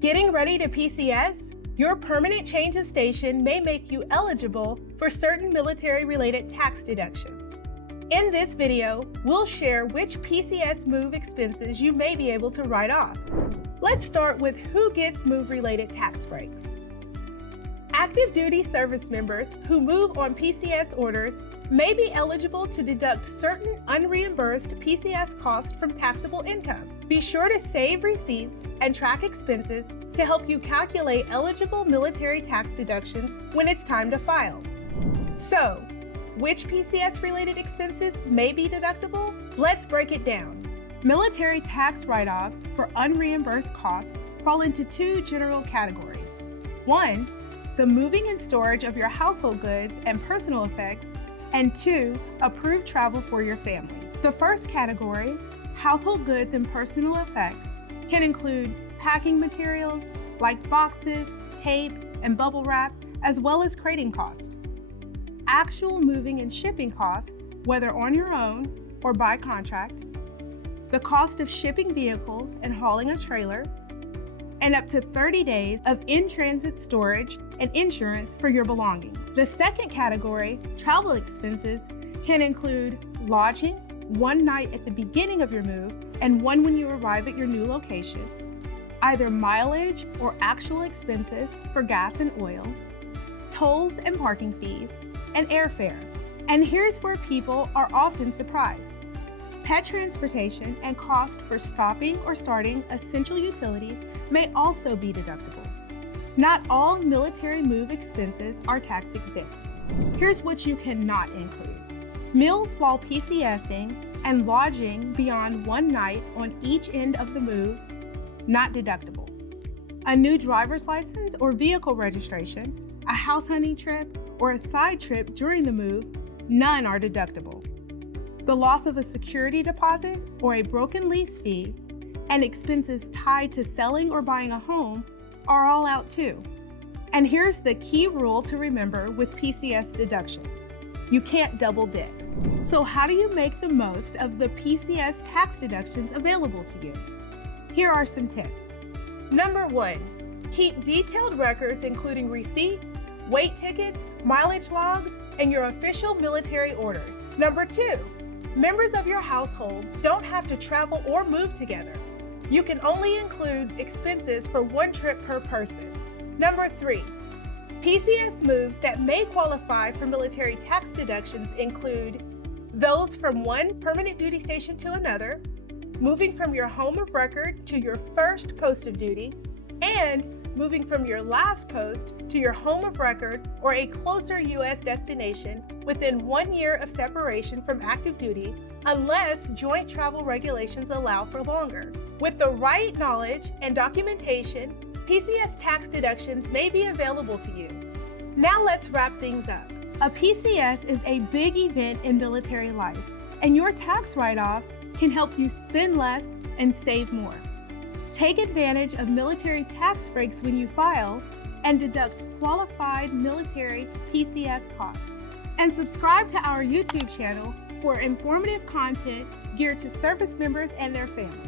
Getting ready to PCS? Your permanent change of station may make you eligible for certain military-related tax deductions. In this video, we'll share which PCS move expenses you may be able to write off. Let's start with who gets move-related tax breaks. Active duty service members who move on PCS orders may be eligible to deduct certain unreimbursed PCS costs from taxable income. Be sure to save receipts and track expenses to help you calculate eligible military tax deductions when it's time to file. So, which PCS-related expenses may be deductible? Let's break it down. Military tax write-offs for unreimbursed costs fall into two general categories. One, the moving and storage of your household goods and personal effects, and two, approved travel for your family. The first category, household goods and personal effects, can include packing materials like boxes, tape, and bubble wrap, as well as crating costs. Actual moving and shipping costs, whether on your own or by contract, the cost of shipping vehicles and hauling a trailer, and up to 30 days of in-transit storage and insurance for your belongings. The second category, travel expenses, can include lodging, one night at the beginning of your move and one when you arrive at your new location, either mileage or actual expenses for gas and oil, tolls and parking fees, and airfare. And here's where people are often surprised. Pet transportation and cost for stopping or starting essential utilities may also be deductible. Not all military move expenses are tax exempt. Here's what you cannot include. Meals while PCSing and lodging beyond one night on each end of the move, not deductible. A new driver's license or vehicle registration, a house hunting trip, or a side trip during the move, none are deductible. The loss of a security deposit or a broken lease fee, and expenses tied to selling or buying a home are all out too. And here's the key rule to remember with PCS deductions. You can't double dip. So how do you make the most of the PCS tax deductions available to you? Here are some tips. Number 1, keep detailed records including receipts, weight tickets, mileage logs, and your official military orders. Number 2, members of your household don't have to travel or move together. You can only include expenses for one trip per person. Number 3, PCS moves that may qualify for military tax deductions include those from one permanent duty station to another, moving from your home of record to your first post of duty, and moving from your last post to your home of record or a closer U.S. destination within 1 year of separation from active duty, unless joint travel regulations allow for longer. With the right knowledge and documentation, PCS tax deductions may be available to you. Now let's wrap things up. A PCS is a big event in military life, and your tax write-offs can help you spend less and save more. Take advantage of military tax breaks when you file and deduct qualified military PCS costs. And subscribe to our YouTube channel for informative content geared to service members and their families.